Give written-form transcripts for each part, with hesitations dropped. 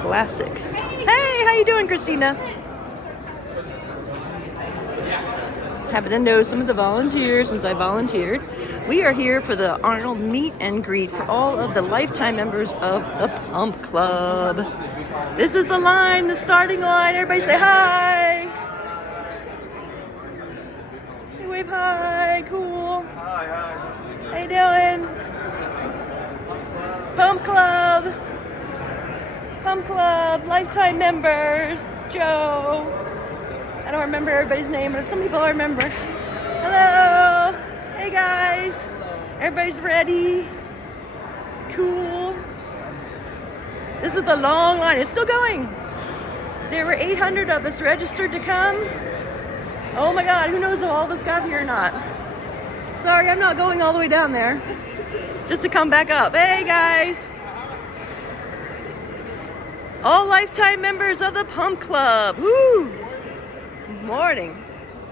classic. Hey, how you doing, Christina? Happen to know some of the volunteers since I volunteered. We are here for the Arnold meet and greet for all of the lifetime members of the Pump Club. This is the line, the starting line. Everybody say hi. Hey, wave hi. Cool. Hi. How you doing? Pump Club. Pump Club, lifetime members. Joe. I don't remember everybody's name, but some people I remember. Hello. Hey guys. Everybody's ready. Cool. This is the long line. It's still going. There were 800 of us registered to come. Oh my God, who knows if all of us got here or not. Sorry, I'm not going all the way down there. Just to come back up. Hey guys. All lifetime members of the Pump Club. Woo! Morning.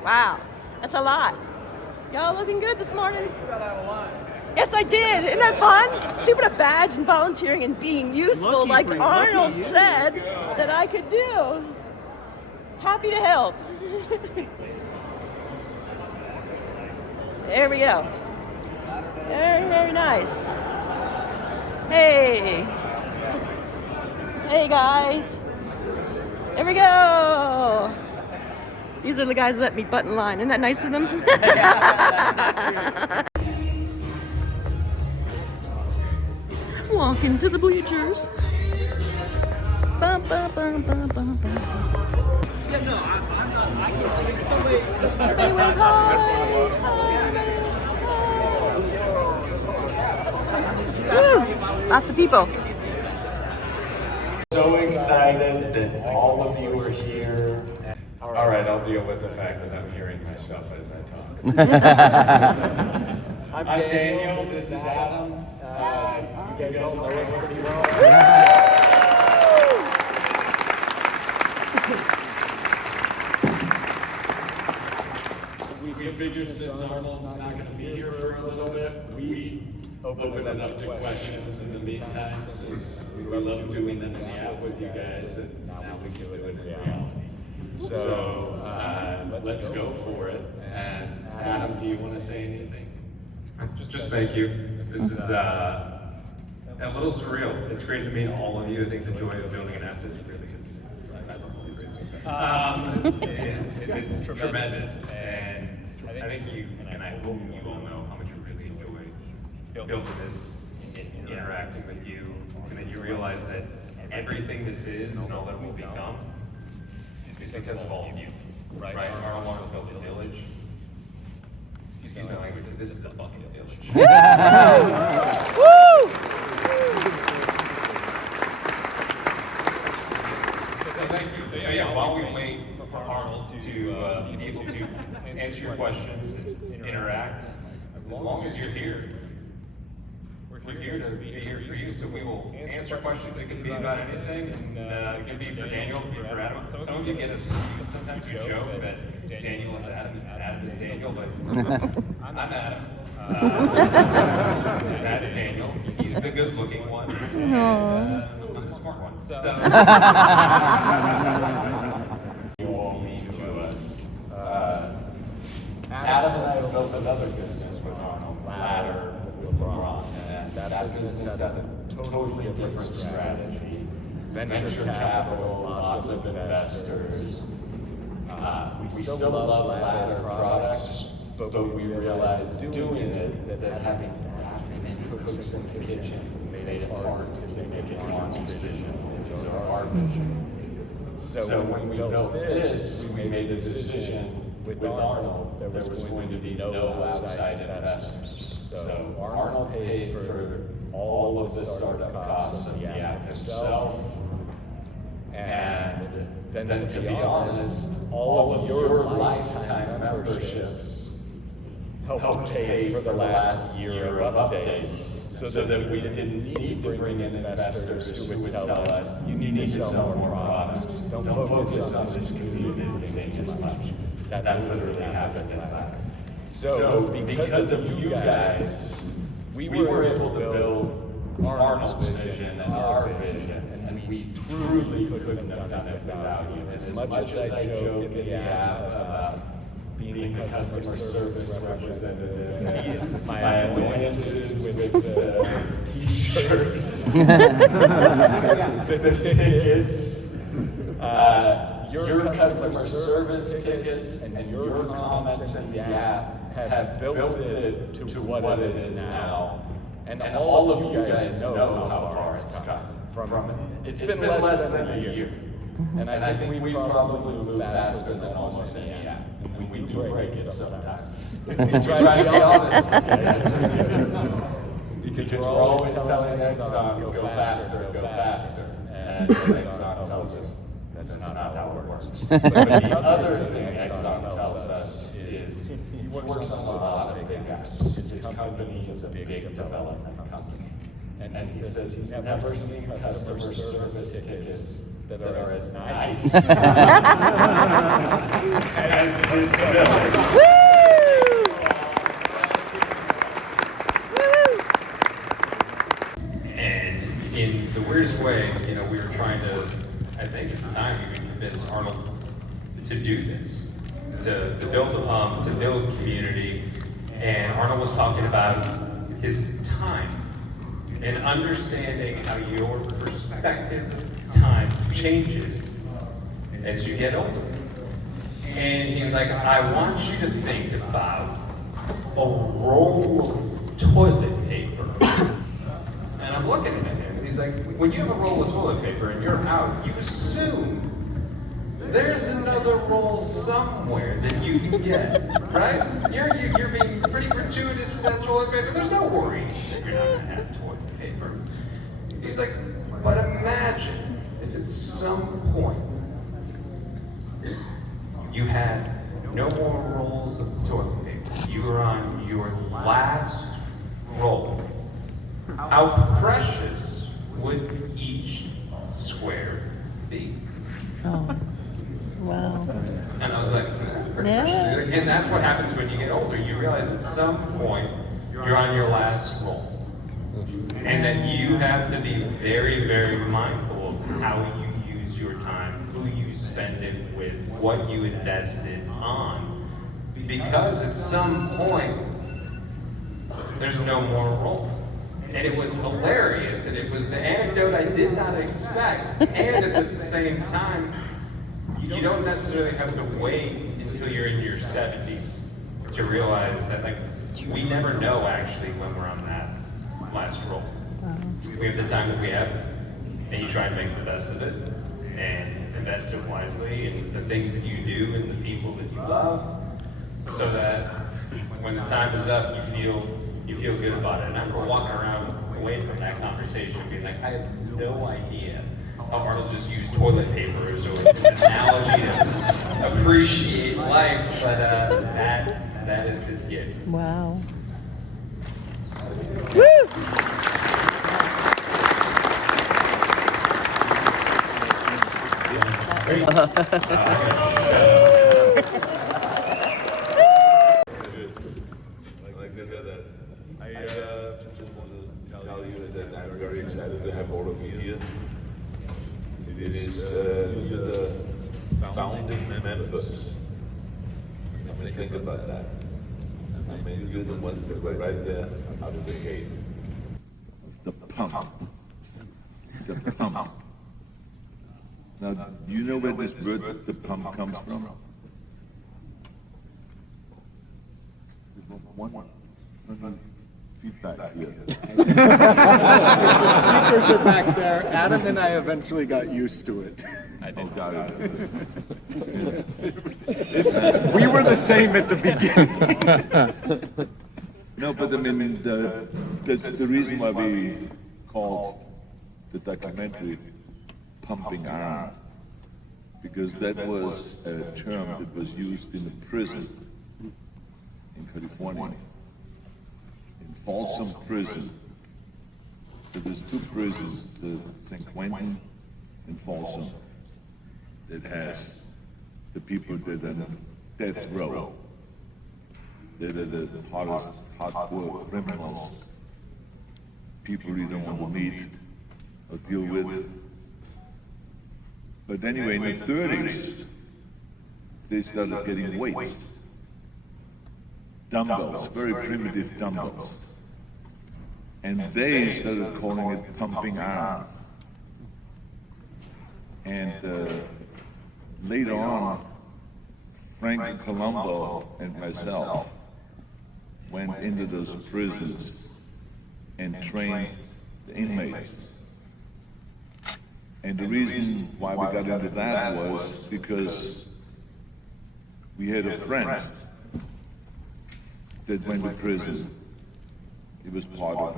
Wow, that's a lot. Y'all looking good this morning? Yes, I did. Isn't that fun? See what a badge and volunteering and being useful, like Arnold said, that I could do. Happy to help. There we go. Very, very nice. Hey. Hey guys. There we go. These are the guys that let me butt in line. Isn't that nice of them? Walk into the bleachers. Bum, bum, bum, bum, bum, bum. Yeah, no, I'm not. I can't. Somebody. Everybody wave hi. Hi. Woo! Lots of people. So excited that all of you are here. All right, I'll deal with the fact that I'm hearing myself as I talk. I'm Daniel, this is Adam. You guys all know us pretty well. We figured since Arnold's not going to be here for a little bit, we open it up to questions in the meantime, since we love doing them in the app with you guys, and now we do it in reality. So let's go for it. And Adam, do you want to say anything? Just thank you. This is a little surreal. It's great to meet all of you. I think the joy of building an app is really good. It's tremendous, and I think you, and I hope you all know how much you really enjoy building this, interacting with you, and then you realize that everything this is and all that it will become is because of all of you, right? Arnold wanted to build a village. Excuse my language, this is a fucking village. Woo! So thank you. So yeah, while we wait for Arnold to be able to answer your questions and interact, as long as you're here, we're here to be here for you. So we will answer questions. It can be about anything, and it can be for Daniel, it can be for Adam. Some of you get us confused. Sometimes you joke that Daniel is Adam and Adam is Daniel, but I'm Adam. That's Daniel. He's the good-looking one, and I'm the smart one. So You all mean to us. Adam and I have built another business with Arnold, Ladder with LeBron, and that business had a totally different strategy. Venture capital, lots of investors. We still love Ladder products, but we realized doing it that having cooks in the kitchen made it hard to make it Arnold's vision. It's our vision. So when we built this, we made a decision with Arnold, there was going to be no outside investors. So Arnold paid for all of the startup costs of the app himself. And then to be honest, all of your lifetime memberships helped pay for the last year of updates, so that we didn't need to bring in investors who would tell us, you need to sell more products. Don't focus on this community thing as much. That literally happened in that. So because of you guys, we were able to build Arnold's vision and our vision, and and we truly couldn't have done it without you. As much as I joke in the app about being a customer service representative, my annoyances with the t-shirts, the tickets, your customer service tickets, and your comments in the app have built it to what it is now. And all of you guys know how far it's come. It's been less than a year. And I think we probably move faster than almost any app. And we do break it sometimes. We try to be honest because we're always telling Exxon, go faster, go faster. And Exxon tells us that's not how it works. But the other thing Exxon tells us is he works on a lot of big apps. His company is a big development company. And he says he's never seen customer service tickets that are as nice as this bill. And in the weirdest way, you know, we were trying to, I think at the time, even convince Arnold to do this, to build the pump, to build community. And Arnold was talking about his time and understanding how your perspective of time changes as you get older. And he's like, I want you to think about a roll of toilet paper. And I'm looking at him, and he's like, when you have a roll of toilet paper and you're out, you assume there's another roll somewhere that you can get, right? You're being pretty gratuitous with that toilet paper. There's no worry that you're not gonna have toilet paper. He's like, but imagine if at some point you had no more rolls of toilet paper. You were on your last roll. How precious would each square be? Oh, wow. And I was like, Yeah. and that's what happens when you get older. You realize at some point you're on your last roll. And that you have to be very, very mindful of how you use your time, who you spend it with, what you invest it on. Because at some point, there's no more roll. And it was hilarious, and it was the anecdote I did not expect. And at the same time, you don't necessarily have to wait until you're in your 70s to realize that, like, we never know actually when we're on that last roll. We have the time that we have, and you try and make the best of it, and invest it wisely in the things that you do and the people that you love, so that when the time is up, you feel good about it. And I remember walking around away from that conversation being like, I have no idea how Arnold just used toilet paper as an analogy to appreciate life, but that is his gift. Wow. Woo! I just want to tell you that I'm very excited to have all of you here. It is you're the founding members. I mean, think about that. I mean, you're the ones that were right there out of the gate. The pump. The pump. Now, do you know where this word, the pump, comes from? One feedback here. The speakers are back there. Adam and I eventually got used to it. Oh, got it. We were the same at the beginning. No, but I mean, that's the reason why we called the documentary Pumping Iron, because that was a term that was used in a prison in California, in Folsom Prison. So there's two prisons, the San Quentin and Folsom, that has the people that are on death row. They're the hardest, hardcore criminals, people you don't want to meet or deal with. But anyway, in the 30s, they started getting weights. Dumbbells, very primitive dumbbells. And they started calling it pumping iron. And later on, Frank Colombo and myself went into those prisons and trained the inmates. And the reason why we got into that was because we had a friend that went to prison. He was part of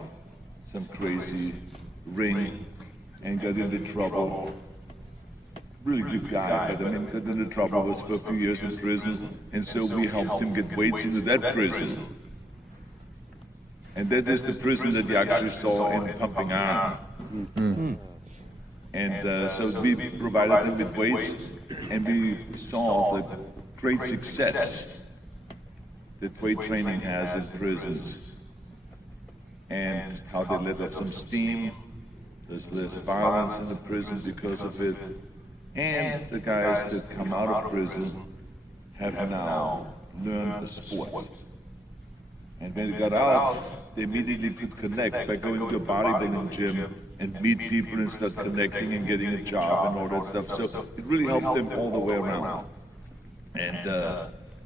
some crazy ring and got into trouble. Really good guy, but I mean, got into trouble, was for a few years in prison, and so we helped him get weights into that prison. And that is the prison that you actually saw in Pumping Iron. And so we provided him with weights, and we saw the great success that weight training has in prisons, and how they let off some steam. There's less violence in the prison because of it. And the guys that come out of prison have now learned a sport. And when they got out, they immediately could connect by going to a bodybuilding gym and meet people and start connecting and getting a job and all that stuff. So it really helped them all the way around. And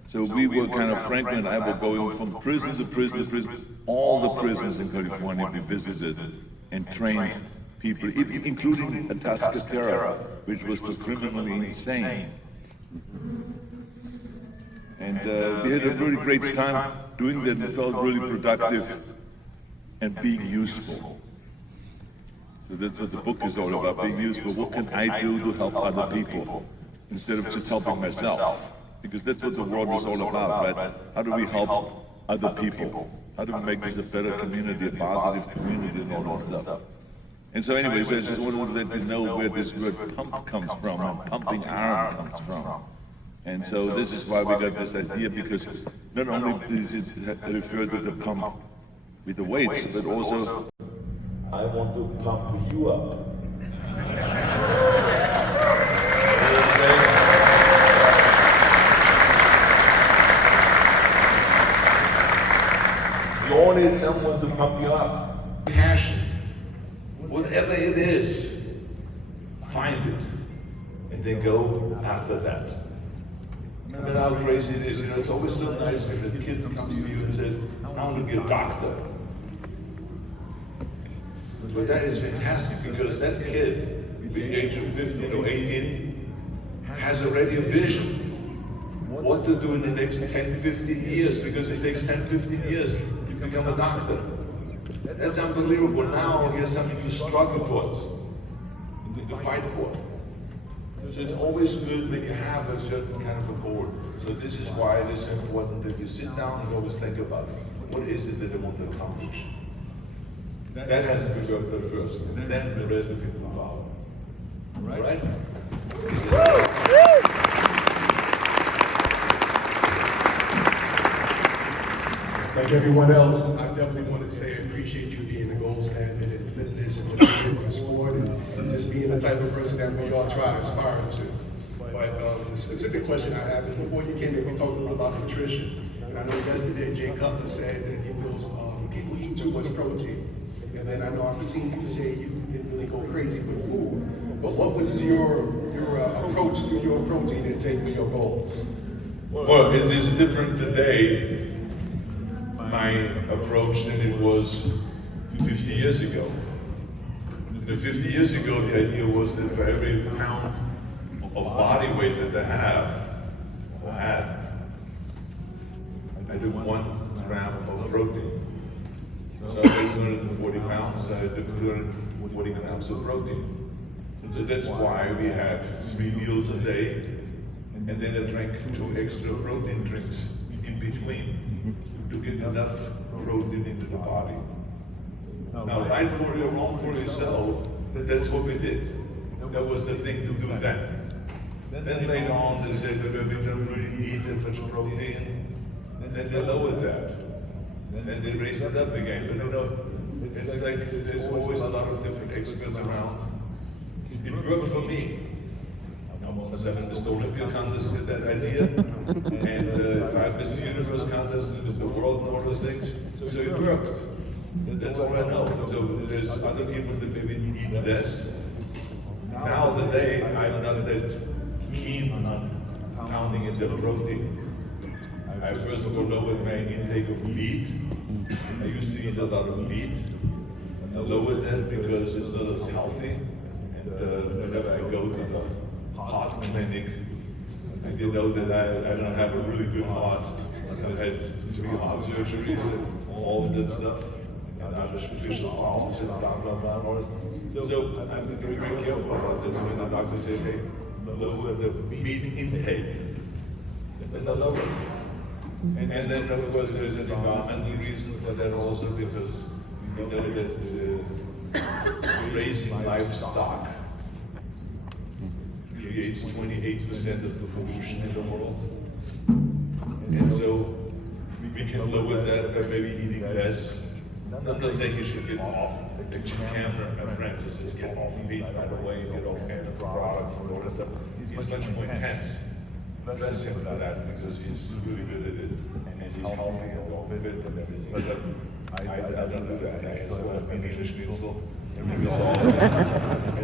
so we were kind of, Franklin and I were going from prison to prison to prison, all the prisons in California we visited and trained people, including Atascadero, which was for criminally insane. And we had a really great time doing that, and felt really productive and being useful. So that's what the book is all about, being useful. What can I do to help other people instead of just helping myself? Because that's what the world is all about, right? How do we help other people? How do we make this a better community, a positive community, and all that stuff? And so anyways, I just wanted to let you know where this word pump comes from, and pumping iron comes from. And so this is why we got this idea, because not only does it refer to the pump with the weights, but also I want to pump you up. You all need someone to pump you up. Passion. Whatever it is, find it. And then go after that. I mean, how crazy it is. You know, it's always so nice when the kid comes to you and says, I want to be a doctor. But that is fantastic, because that kid, at the age of 15 or 18, has already a vision what to do in the next 10, 15 years, because it takes 10, 15 years to become a doctor. That's unbelievable. Now he has something to struggle towards, to fight for. So it's always good when you have a certain kind of a goal. So this is why it is important that you sit down and always think about it. What is it that I want to accomplish? That has to be worked out first, and then the rest of it will follow. All right? Like everyone else, I definitely want to say I appreciate you being the gold standard in fitness and for sport, and just being the type of person that we all try to aspire to. But the specific question I have is, before you came in, we talked a little about nutrition. And I know yesterday Jay Cutler said that he feels people eat too much protein. And then I know I've seen you say you didn't really go crazy with food. But what was your approach to your protein intake for your goals? Well, it is different today, my approach, than it was 50 years ago. 50 years ago, the idea was that for every pound of body weight that I had, I did 1 gram of protein. So I weighed 240 pounds, so I took 240 grams of protein. So that's why we had 3 meals a day, and then I drank 2 extra protein drinks in between to get enough protein into the body. Now, right for you, wrong for yourself, that's what we did. That was the thing to do then. Then later on, they said that we don't really need that much protein, and then they lowered that. And they raise it up again. But no, it's like there's always a lot of different experts around. It worked for me. won 7 Mr. Olympia contests with that idea, and 5 Mr. Universe contests, and Mr. World, and all those things. So it worked. That's all I know. So there's other people that maybe eat less. Now today, I'm not that keen on counting in the protein. I first of all lowered my intake of meat. I used to eat a lot of meat. I lowered that because it's not as healthy. And whenever I go to the heart clinic, I can know that I don't have a really good heart. I've had 3 heart surgeries and all of that stuff, and artificial valves and blah, blah, blah, and all this. So I have to be very careful about that. So when the doctor says, hey, lower the meat intake, then I lower it. And then, of course, there's an environmental reason for that also, because we know that raising livestock creates 28% of the pollution in the world. And so we can lower that by maybe eating less. I'm not saying you should get off. Like Jim Cameron, my friend, who says get off meat right away, get off animal products and all that stuff. He's much more intense. Bless him for that, because he's really good at it, and he's healthy and all fit and everything. But I don't do that. I still have my English schnitzel. I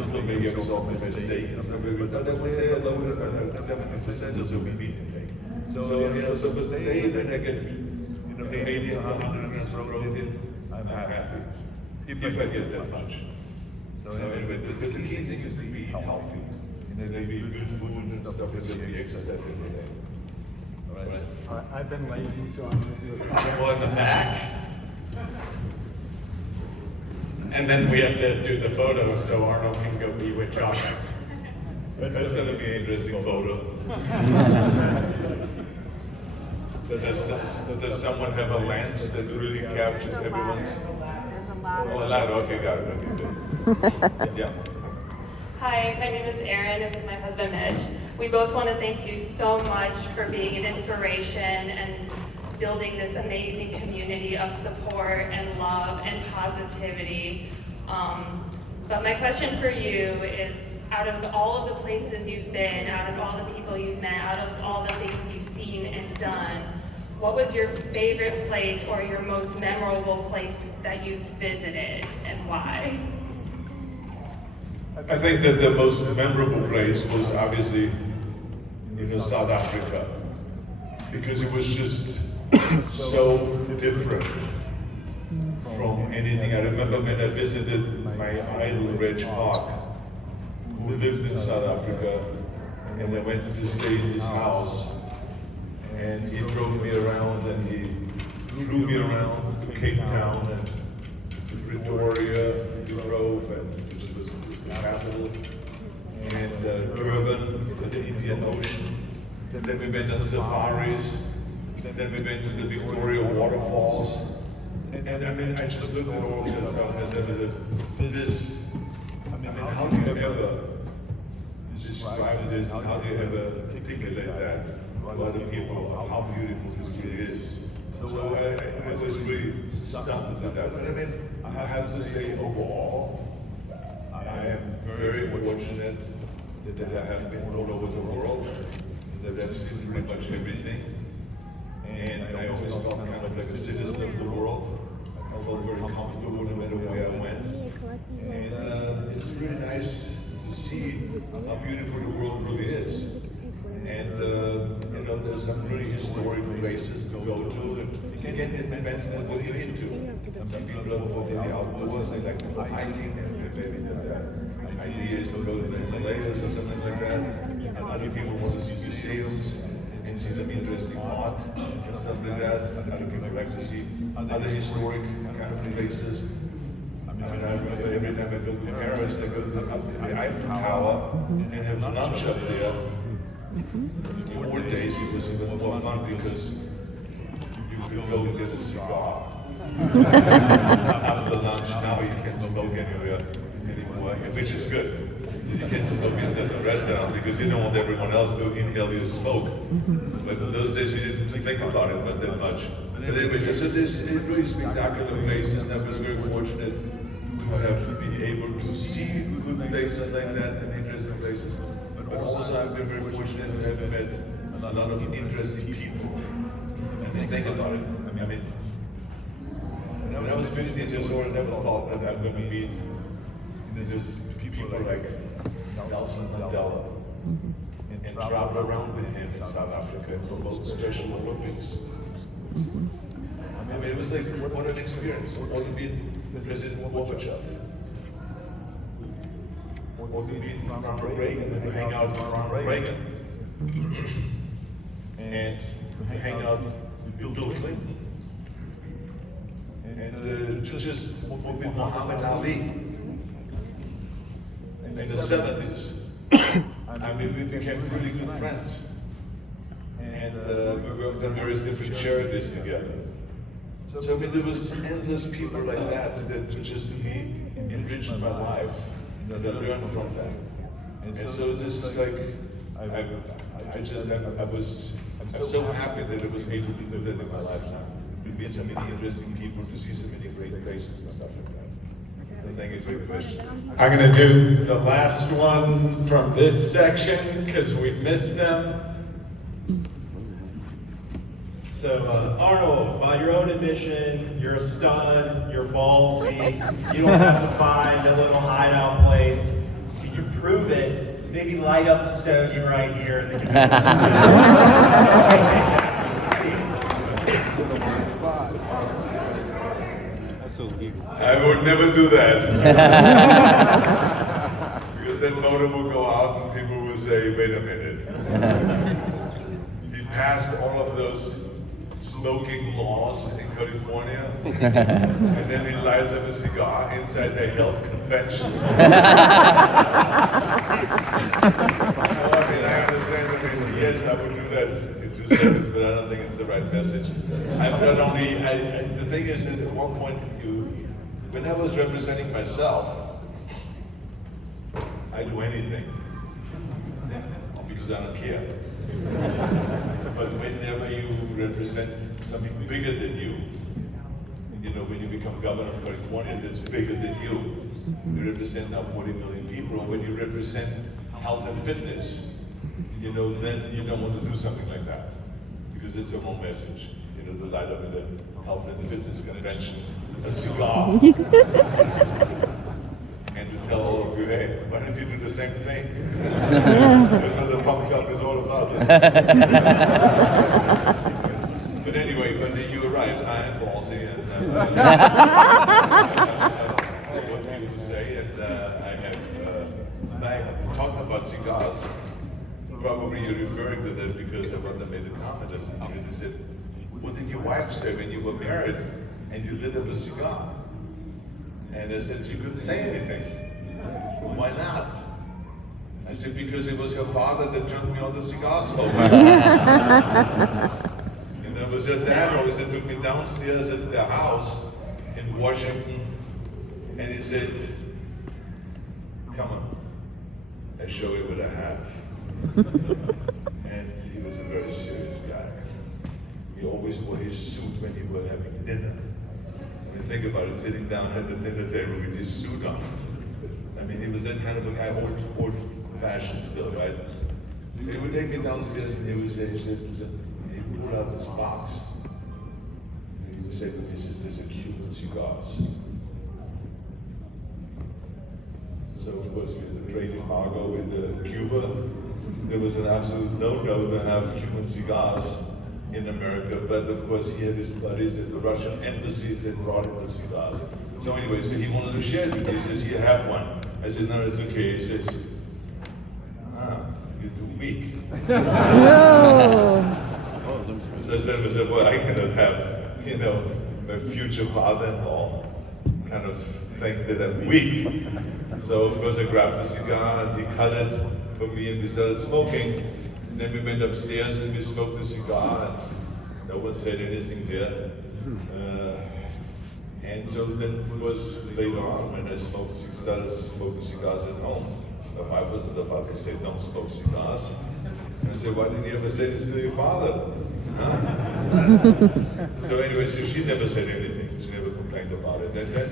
still make yourself a mistake and stuff. But I would say I loaded about 70% or so meat intake. So but today when I get 80 or 100 grams of protein, I'm happy. If I get that much. So anyway, but the key thing is to be healthy. And then be good food and stuff, and then be exercise every day. All right? I've been lazy, so I'm gonna do it. Well, in the back. And then we have to do the photo so Arnold can go be with Josh. That's going to be an interesting photo. Does someone have a lens that really captures everyone's? There's a ladder. Oh, a ladder. Okay, got it. Okay, good. Yeah. Hi, my name is Erin, and my husband Mitch. We both want to thank you so much for being an inspiration and building this amazing community of support and love and positivity. But my question for you is, out of all of the places you've been, out of all the people you've met, out of all the things you've seen and done, what was your favorite place or your most memorable place that you've visited, and why? I think that the most memorable place was obviously South Africa, because it was just so different from anything. I remember when I visited my idol, Reg Park, who lived in South Africa, and I went to stay in his house, and he drove me around, and he flew me around to Cape Town and to Pretoria, he drove, and which was the capital, and Durban, to the Indian Ocean. Then we went on safaris, then we went to the Victoria waterfalls, and I mean, I just looked at all of that stuff and said, how do you ever describe this, and how do you ever articulate that to other people of how beautiful this really is? So I was really stunned with that. But I mean, I have to say, overall, I am very fortunate that I have been all over the world, that I've seen pretty much everything. And I always felt kind of like a citizen of the world. I felt very comfortable no matter where I went. And it's really nice to see how beautiful the world really is. And there's some really historic places to go to. And again, it depends on what you're into. Some people are more for the outdoors, they like to go hiking, and maybe the idea is to go to the Himalayas or something like that. And other people want to see museums and see some interesting art and stuff like that. Other people like to see other historic kind of places. I remember every time I go to Paris, I go to the Eiffel Tower and have lunch up there. In the old days, it was even more fun because you could go and get a cigar after lunch. Now you can't smoke anywhere anymore, which is good. You can't smoke inside the restaurant because you don't want everyone else to inhale your smoke. But in those days, we didn't think about it that much. But anyway, so there's really spectacular places, and I was very fortunate to have been able to see good places like that and interesting places. But also I've been very fortunate to have met a lot of interesting people. And think about it. I mean, when I was 15 years old, I never thought that I'm going to meet these people like Nelson Mandela and travel around with him in South Africa and promote Special Olympics. I mean, it was like, what an experience. Or to meet President Gorbachev. Or to meet Ronald Reagan and to hang out with Ronald Reagan. And to hang out with Bill Clinton. And to just meet Muhammad Ali. In the 70s. I mean, we became really good friends. And we worked on various different charities together. So I mean, there was endless people like that just to me enriched my life, and I learned from them. And so this is like, I'm so happy that I was able to do that in my lifetime. To meet so many interesting people, to see so many great places and stuff like that. So thank you for your question. I'm gonna do the last one from this section because we missed them. So, Arnold, by your own admission, you're a stud, you're ballsy, you don't have to find a little hideout place. Could you prove it? Maybe light up the stogie right here in the community. I would never do that. Because that photo would go out and people would say, wait a minute. He passed all of those smoking laws in California, and then he lights up a cigar inside a health convention. I understand that, yes, I would do that in 2 seconds, but I don't think it's the right message. I'm not only, the thing is that at one point, when I was representing myself, I do anything, because I don't care. But whenever you represent something bigger than you know, when you become governor of California, that's bigger than you. You represent now 40 million people, or when you represent health and fitness, you know, then you don't want to do something like that, because it's a wrong message. You know, to light up in the health and fitness convention a cigar. And to tell all of you, hey, why don't you do the same thing? That's what the pump club is all about. But anyway, but you were right, I am ballsy, and what people say, and I have talked about cigars. Probably you're referring to that because I made a comment, because he said, what did your wife say when you were married and you lit up a cigar? And I said, she couldn't say anything. Why not? I said, because it was her father that turned me on to cigar smoking. And it was her dad always that took me downstairs at their house in Washington, and he said, come on, I show you what I have. And he was a very serious guy. He always wore his suit when he was having dinner. I mean, think about it, sitting down at the dinner table with his suit on. I mean, he was that kind of a guy, old-fashioned still, right? So he would take me downstairs and he would say, he pulled out this box. And he would say to me, he says, these are Cuban cigars. So of course, with the trade embargo with Cuba, there was an absolute no-no to have Cuban cigars in America, but of course he had his buddies at the Russian embassy that brought him the cigars. So anyway, so he wanted to share it with me. He says, here, have one. I said, no, it's okay. He says, you're too weak. So I said, well, I cannot have, you know, my future father-in-law kind of think that I'm weak. So of course I grabbed the cigar and he cut it for me and we started smoking. And then we went upstairs and we smoked the cigar and no one said anything there. And so then it was later on when I started smoking cigars at home. My wife wasn't about to say, don't smoke cigars. And I said, why didn't you ever say this to your father? Huh? So anyway, so she never said anything. She never complained about it. And then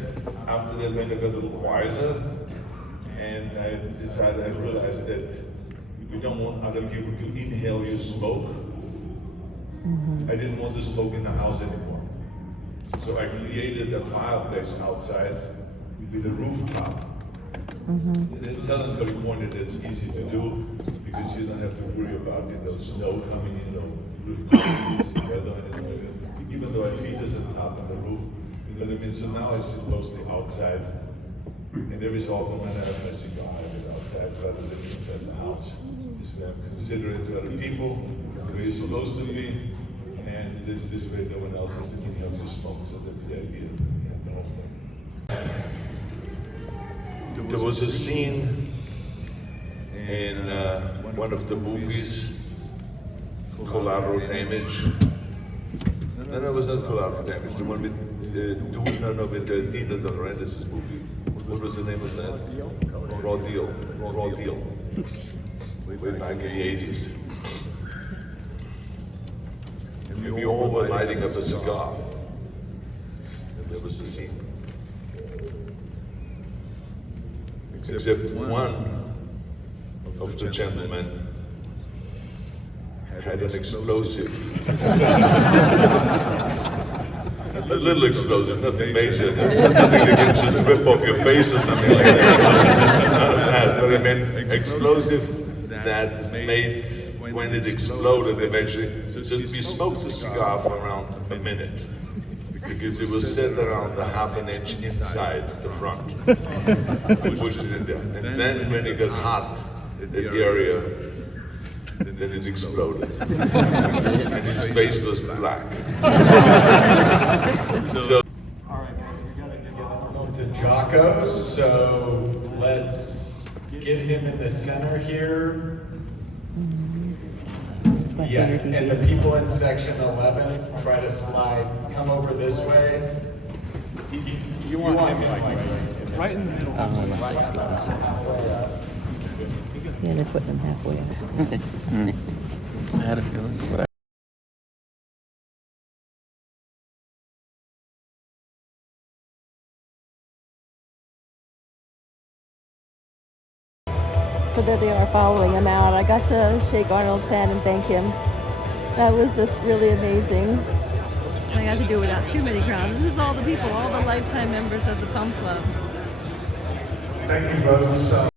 after that, when I got a little wiser, and I realized that We don't want other people to inhale your smoke. I didn't want to smoke in the house anymore. So I created a fireplace outside with a rooftop. In Southern California, that's easy to do because you don't have to worry about snow coming in or really cold weather and anything like that. Even though I have heaters at the top on the roof, you know what I mean? So now I sit mostly outside, and every so often when I have my cigar, I have it outside rather than inside the house. This way I'm considerate to other people, the way it's supposed to be, and this way no one else has to inhale your smoke. So that's the idea. The whole thing. There was a scene in one of the movies, Collateral Damage. No, it was not Collateral Damage. The one with Dino De Laurentiis' movie. What was the name of that? Raw Deal. Raw Deal. Way back in the 80s. And we all were lighting up a cigar. And there was the scene. Except one of the gentlemen had an explosive. A little explosive, nothing major, nothing that can just rip off your face or something like that. None of that, but I mean explosive that made, when it exploded eventually, so we smoked the cigar for around a minute. Because it was set around the half an inch inside the front. We pushed it in there. And then when it got hot in the area, then it exploded. And his face was black. So All right, guys, we gotta get Arnold to Jocko, so let's get him in the center here. Yeah, and the people in section 11 try to slide, come over this way. You want him like right in the middle. Yeah, they're putting them halfway up. I had a feeling. So there they are following him out. I got to shake Arnold's hand and thank him. That was just really amazing. I got to do it without too many crowds. This is all the people, all the lifetime members of the Pump Club. Thank you both.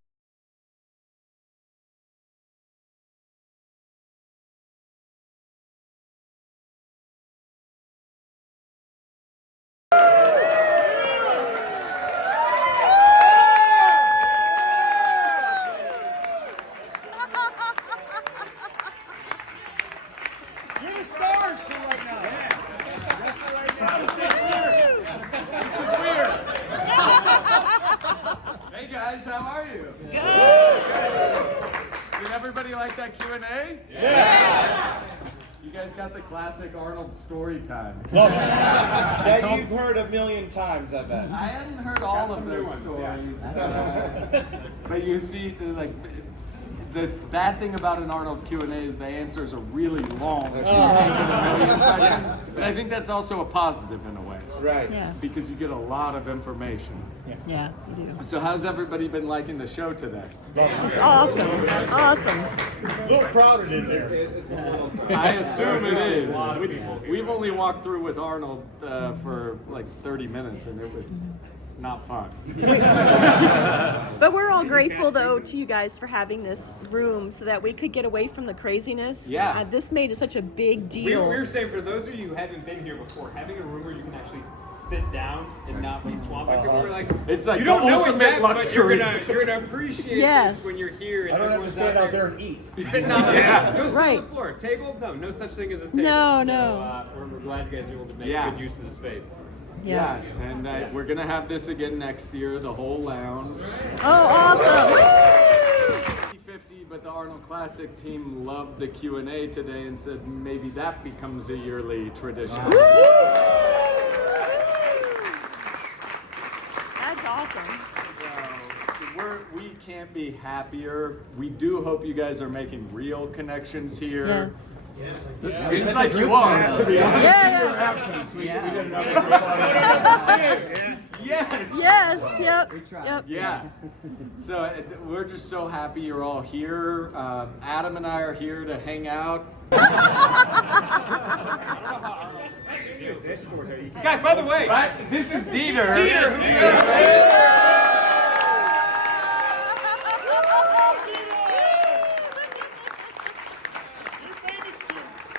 Hey guys, how are you? Good. Did everybody like that Q&A? Yes. You guys got the classic Arnold story time. That you've heard a million times, I bet. I hadn't heard all of those stories, but you see, like, the bad thing about an Arnold Q&A is the answers are really long. So you can't get a million questions, but I think that's also a positive in a way. Right. Yeah, Because you get a lot of information. yeah, you do. So how's everybody been liking the show today? It's awesome, awesome. A little crowded in there. It's a little. I assume it is. We've only walked through with Arnold for like 30 minutes, and it was not fun. But we're all grateful, though, to you guys for having this room so that we could get away from the craziness. Yeah. This made it such a big deal. We were saying for those of you who haven't been here before, having a room where you can actually sit down and not be swamped by people. We're like, It's like you don't the know it ultimate yet, but luxury. you're gonna appreciate Yes. this when you're here. And I don't have to everyone's stand out there and eat. Sitting on the Yeah. Go sit Right. on the floor. Table? No such thing as a table. No, no. So, we're glad you guys are able to make Yeah. good use of the space. Yeah, and we're gonna have this again next year, the whole lounge. Oh, awesome. Woo! 50-50, but the Arnold Classic team loved the Q&A today and said maybe that becomes a yearly tradition. That's awesome. So we can't be happier. We do hope you guys are making real connections here. Yes. It seems like you are, to be honest. Yes. Yes. Yep. Yep. Yeah. So we're just so happy you're all here. Adam and I are here to hang out. Guys, by the way, This is Dieter.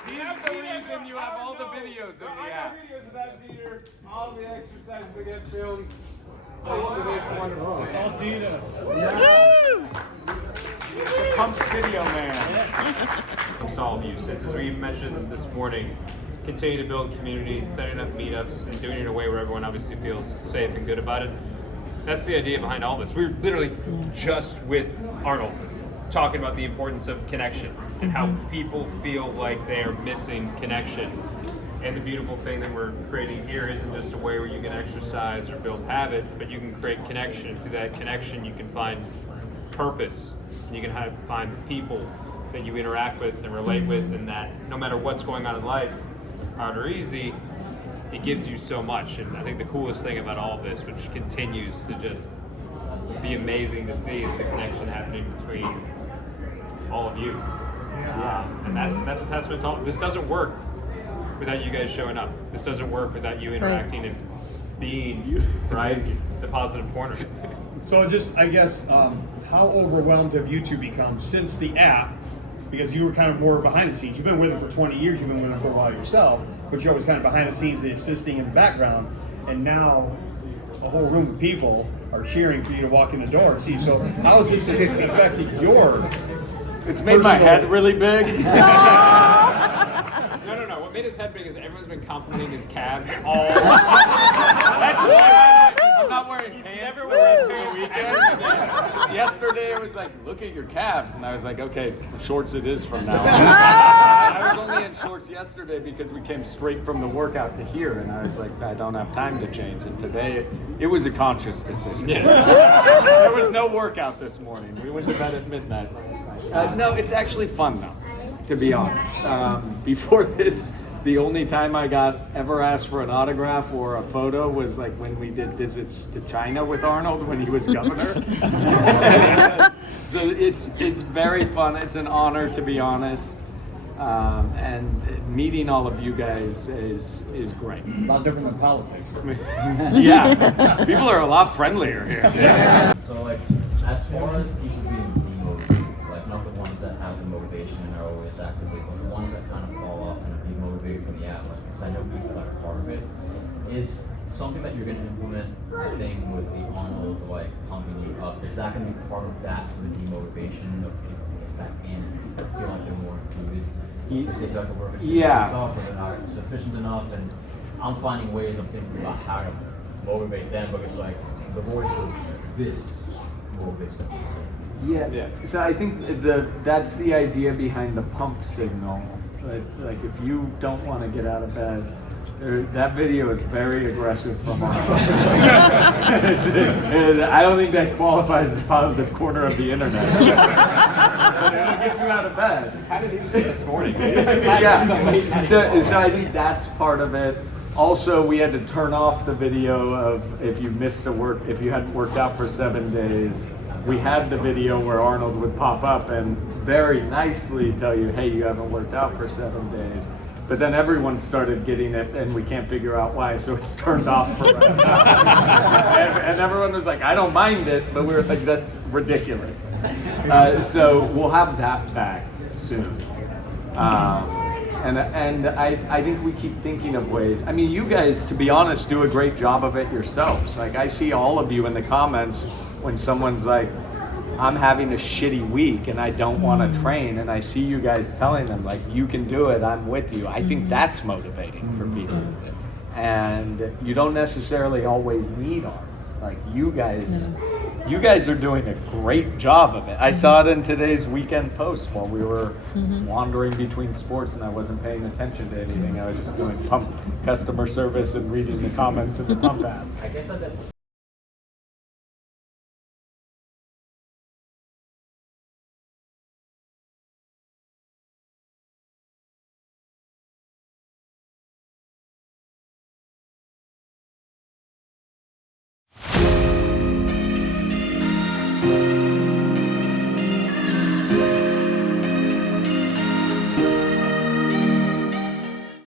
He's the reason you have all the videos in the app. videos of that Dieter, all the exercises that get filmed. It's all Dieter. Pump video man. To all of you, since as we mentioned this morning, continue to build community, setting up meetups, and doing it in a way where everyone obviously feels safe and good about it. That's the idea behind all this. We were literally just with Arnold talking about the importance of connection and how people feel like they are missing connection. And the beautiful thing that we're creating here isn't just a way where you can exercise or build habit, but you can create connection. Through that connection, you can find purpose. You can find people that you interact with and relate with, and that no matter what's going on in life, hard or easy, it gives you so much. And I think the coolest thing about all of this, which continues to just be amazing to see, is the connection happening between all of you. And that's a testament to all. This doesn't work without you guys showing up. This doesn't work without you interacting and being, right, the positive corner. So just, I guess, how overwhelmed have you two become since the app? Because you were kind of more behind the scenes. You've been with them for 20 years, you've been with them for a while yourself, but you're always kind of behind the scenes, assisting in the background, and now a whole room of people are cheering for you to walk in the door and see. So how has this affected your It's made my head really big. No. What made his head big is everyone's been complimenting his calves all. That's why I'm not wearing pants the rest of the weekend. Yesterday it was like, look at your calves, and I was like, okay, shorts it is from now on. I was only in shorts yesterday because we came straight from the workout to here, and I was like, I don't have time to change. And today it was a conscious decision. There was no workout this morning. We went to bed at midnight last night. No, it's actually fun though, to be honest. Before this, the only time I got ever asked for an autograph or a photo was like when we did visits to China with Arnold when he was governor. So it's very fun. It's an honor, to be honest. And meeting all of you guys is great. A lot different than politics. Yeah, people are a lot friendlier here. So like, as far as people being demotivated, like not the ones that have the motivation and are always actively, but the ones that kind of fall off and are demotivated from the app, like, because I know people that are part of it, is something that you're going to implement, I think, with the Arnold, like, pumping you up. Is that going to be part of that for the demotivation of people to get back in and feel like they're more included? Because they feel like the work is enough or they're not sufficient enough, and I'm finding ways of thinking about how to motivate them, but it's like the voice of this motivates them. Yeah. So I think that's the idea behind the pump signal. Like if you don't want to get out of bed, that video is very aggressive from Arnold. I don't think that qualifies as positive corner of the internet. But it'll get you out of bed. How did he do this morning? Yeah. So I think that's part of it. Also, we had to turn off the video of if you hadn't worked out for 7 days. We had the video where Arnold would pop up and very nicely tell you, hey, you haven't worked out for 7 days. But then everyone started getting it, and we can't figure out why, so it's turned off for right now. And everyone was like, I don't mind it, but we were like, that's ridiculous. So we'll have that back soon. And I think we keep thinking of ways. I mean, you guys, to be honest, do a great job of it yourselves. Like, I see all of you in the comments when someone's like, I'm having a shitty week and I don't want to train, and I see you guys telling them, like, you can do it, I'm with you. I think that's motivating for people. And you don't necessarily always need art. Like, you guys are doing a great job of it. I saw it in today's weekend post while we were wandering between sports, and I wasn't paying attention to anything. I was just doing pump customer service and reading the comments in the pump app. I guess that's